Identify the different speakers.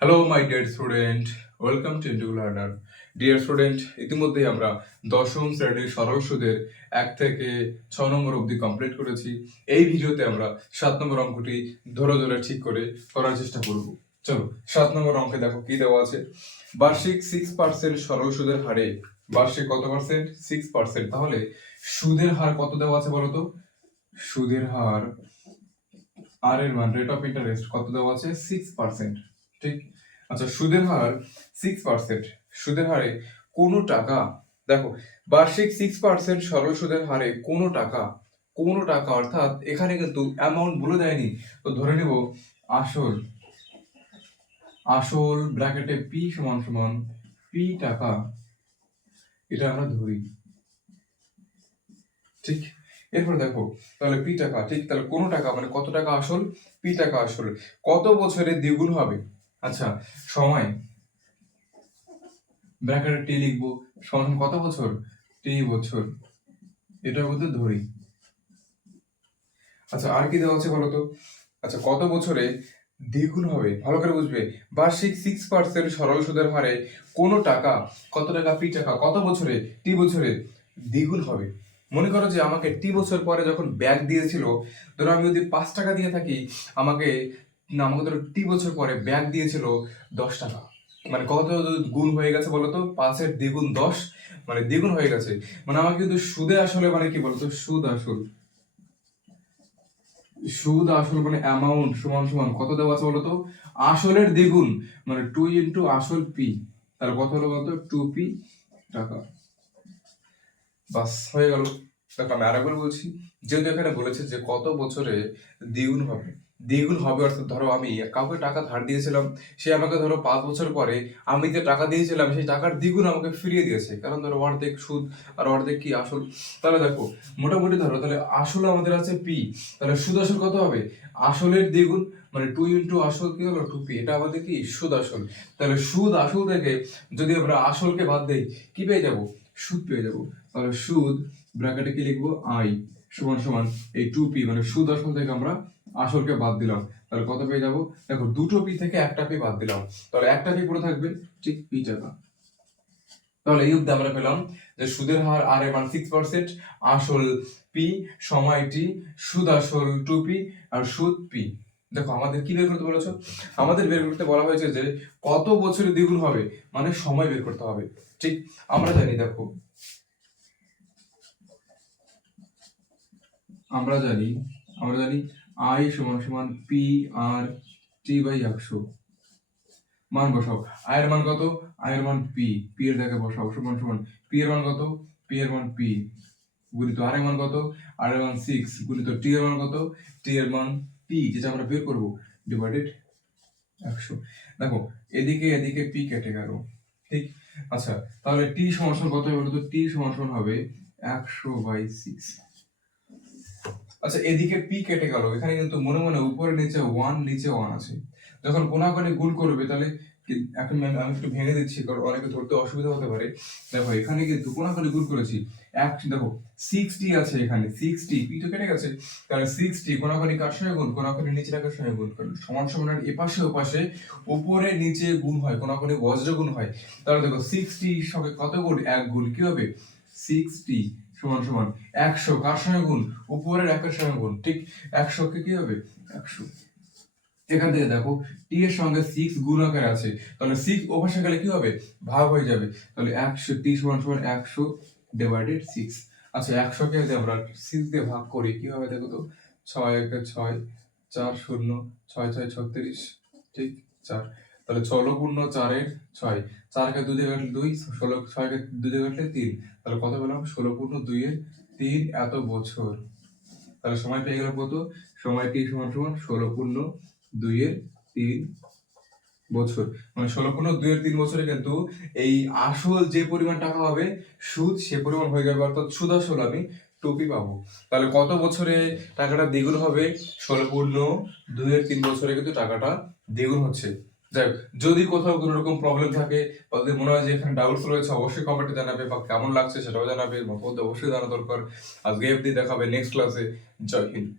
Speaker 1: Hello my dear student welcome to into learner dear student ইতিমধ্যে আমরা দশম শ্রেণির সরল সুদের এক থেকে ছ নম্বর অবধি কমপ্লিট করেছি। এই ভিডিওতে আমরা সাত নম্বর অঙ্কটি ধরে ধরে ঠিক করে করার চেষ্টা করব। চলো, সাত নম্বর অঙ্কে দেখো কি দেওয়া আছে। বার্ষিক সিক্স পার্সেন্ট সরল সুদের হারে বার্ষিক কত পার্সেন্ট সিক্স পার্সেন্ট তাহলে সুদের হার কত দেওয়া আছে বলতো সুদের হার আর এর মান রেট অফ ইন্টারেস্ট কত দেওয়া আছে? সিক্স পার্সেন্ট ঠিক? আচ্ছা সুদের হার সিক্স পার্সেন্ট সুদের হারে কোনো টাকা, দেখো, বার্ষিক সিক্স পার্সেন্ট সরল সুদের হারে কোনো টাকা কোনো টাকা অর্থাৎ এখানে কিন্তু অ্যামাউন্ট বলে দেয়নি তো ধরে নিব, আসল আসল ব্র্যাকেটে পি সমান সমান পি টাকা, এটা আমরা ধরি। ঠিক? এরপর দেখো, তাহলে পি টাকা, ঠিক? তাহলে কোনো টাকা মানে কত টাকা আসল? পি টাকা আসল। কত বছরে দ্বিগুণ হবে? আচ্ছা সময়। ব্র্যাকেটে টি লিখব। সমান কত বছর? টি বছর। এটার মধ্যে ধরি। আচ্ছা আর কি দেওয়া আছে বলতো আচ্ছা কত বছরে দ্বিগুণ হবে? ভালো করে বুঝবে। বার্ষিক সিক্স পার্সেন্ট সরল সুদের হারে কোনো টাকা, কত টাকা পি টাকা, কত বছরে, টি বছরে দ্বিগুণ হবে? মনে করো যে আমাকে টি বছর পরে যখন ব্যাগ দিয়েছিল, ধরো আমি যদি পাঁচ টাকা দিয়ে থাকি, আমাকে না, আমাকে ধরো টি বছর পরে ব্যাগ দিয়েছিল দশ টাকা। মানে কত গুণ হয়ে গেছে বলতো পাঁচের দ্বিগুণ দশ মানে দ্বিগুণ হয়ে গেছে। মানে আমাকে কিন্তু সুদে আসলে মানে কি বলতো? সুদ আসল। সুদ আসল মানে অ্যামাউন্ট সমান সমান, কত দেওয়া আছে বলতো আসলের দ্বিগুণ মানে টু ইন্টু আসল পি তাহলে কত হলো বলতো টু পি টাকা। বাস, হয়ে গেল। আমি আরেকবার বলছি, যেহেতু এখানে বলেছে যে কত বছরে দ্বিগুণ হবে দ্বিগুণ হবে, অর্থাৎ ধরো আমি কাউকে টাকা ধার দিয়েছিলাম, সে আমাকে ধরো পাঁচ বছর পরে আমি যে টাকা দিয়েছিলাম, সেই টাকার দ্বিগুণ আমাকে ফিরিয়ে দিয়েছে। কারণ ধরো অর্ধেক সুদ আর অর্ধেক কি আসল? তাহলে দেখো, মোটামুটি ধরো, তাহলে আসল আমাদের আছে পি তাহলে সুদ আসল কত হবে? আসলের দ্বিগুণ মানে টু ইন্টু আসল কি হলো? টু পি এটা আমাদের কি? সুদ আসল। তাহলে সুদ আসল থেকে যদি আমরা আসলকে বাদ দেই, কি পেয়ে যাব? সুদ পেয়ে যাব। তাহলে সুদ ব্র্যাকেটে কি লিখব? আই সমান সমান এই টু পি মানে সুদ আসল থেকে আমরা আসলকে বাদ দিলাম। তাহলে কত পেয়ে যাব? দেখো, দুটো পি থেকে একটা পি বাদ দিলাম। তাহলে একটা পি পড়ে থাকবে ঠিক পি টাকা তাহলে এই অব্দি আমরা পেলাম যে সুদের হার আর এর মান সিক্স পার্সেন্ট আসল পি সময় টি সুদ আসল টু পি আর সুদ পি। দেখো, আমাদের কি বের করতে বলেছ? আমাদের বের করতে বলা হয়েছে যে কত বছরে দ্বিগুণ হবে? মানে সময় বের করতে হবে। ঠিক, আমরা জানি, দেখো। আমরা জানি আমরা জানি আই সমান সমান পি আর টি বাই একশো। মান বসাও। আয়ের মান কত? আয়ের মান পি পি এর দেখে বসাও। সমান সমান পি এর মান কত? পি এর মান পি গুণিত আর এর মান কত? আর এর মান সিক্স গুণিত টি এর মান কত? টি এর মান পি যেটা আমরা বের করব। ডিভাইডেড একশো। দেখো, এদিকে এদিকে পি কেটে গেল। ঠিক? আচ্ছা তাহলে টি সমান কত হবে বলতো? টি সমান হবে একশো বাই সিক্স আচ্ছা এদিকে পি কেটে গেল। এখানে কিন্তু মনে মনে উপরে নিচে ওয়ান নিচে ওয়ান আছে। যখন কোনাকানি গুণ করবে, তাহলে এখন আমি আমি একটু ভেঙে দিচ্ছি, কারণ অনেকে ধরতে অসুবিধা হতে পারে। দেখো, এখানে কিন্তু কোনাকানি গুণ করেছি। এক, দেখো সিক্সটি আছে এখানে। সিক্সটি পি তো কেটে গেছে। তাহলে সিক্সটি কোনাকানি কার সঙ্গে গুণ? কোনাকানি নিচে রাখার সঙ্গে গুণ কারণ সমান সমান আর এপাশে ওপাশে উপরে নিচে গুণ হয়, কোনাকানি বজ্র গুণ হয়। তাহলে দেখো সিক্সটি সঙ্গে কত গুণ? এক গুণ। কি হবে? সিক্সটি সমান সমান একশো। কার সঙ্গে গুণ? উপরের একের সঙ্গে গুণ। ঠিক একশো কে হবে? একশো। এখান থেকে দেখো টি এর সঙ্গে সিক্স গুণ আকারে আছে। তাহলে সিক্স ওপাশে গেলে কি হবে? ভাগ হয়ে যাবে। তাহলে একশো টি সমান সমান একশো ডিভাইডেড সিক্স আচ্ছা একশোকে যদি আমরা সিক্স দিয়ে ভাগ করি, কি হবে দেখো তো? ছয় একে ছয়, চার শূন্য, ছয় ছয়, ছত্রিশ, ঠিক চার। তাহলে ষোলো পূর্ণ চারের ছয় চারকে দিয়ে কাটলে দুই, ষোলো ছয়কে দিয়ে কাটলে তিন। তাহলে কত পেলাম? ষোলো পূর্ণ দুইয়ের তিন এত বছর। তাহলে সময় পেয়ে গেল কত? সময় টি সমান সমান ষোলো পূর্ণ দুইয়ের তিন বছর। মানে ষোলো পূর্ণ দুইয়ের তিন বছরে কিন্তু এই আসল যে পরিমাণ টাকা হবে, সুদ সে পরিমাণ হয়ে যাবে। অর্থাৎ সুদ আসল আমি টুপি পাবো। তাহলে কত বছরে টাকাটা দ্বিগুণ হবে? ষোলো পূর্ণ দুইয়ের তিন বছরে কিন্তু টাকাটা দ্বিগুণ হচ্ছে। যাই যদি কোথাও কোনো রকম প্রবলেম থাকে বা যদি মনে হয় যে এখানে ডাউটস রয়েছে, অবশ্যই কমেন্টে জানাবে বা কেমন লাগছে সেটাও জানাবে মতামত অবশ্যই জানা দরকার। আজকে দিয়ে দেখাবে নেক্সট ক্লাসে জয় হিন্দ।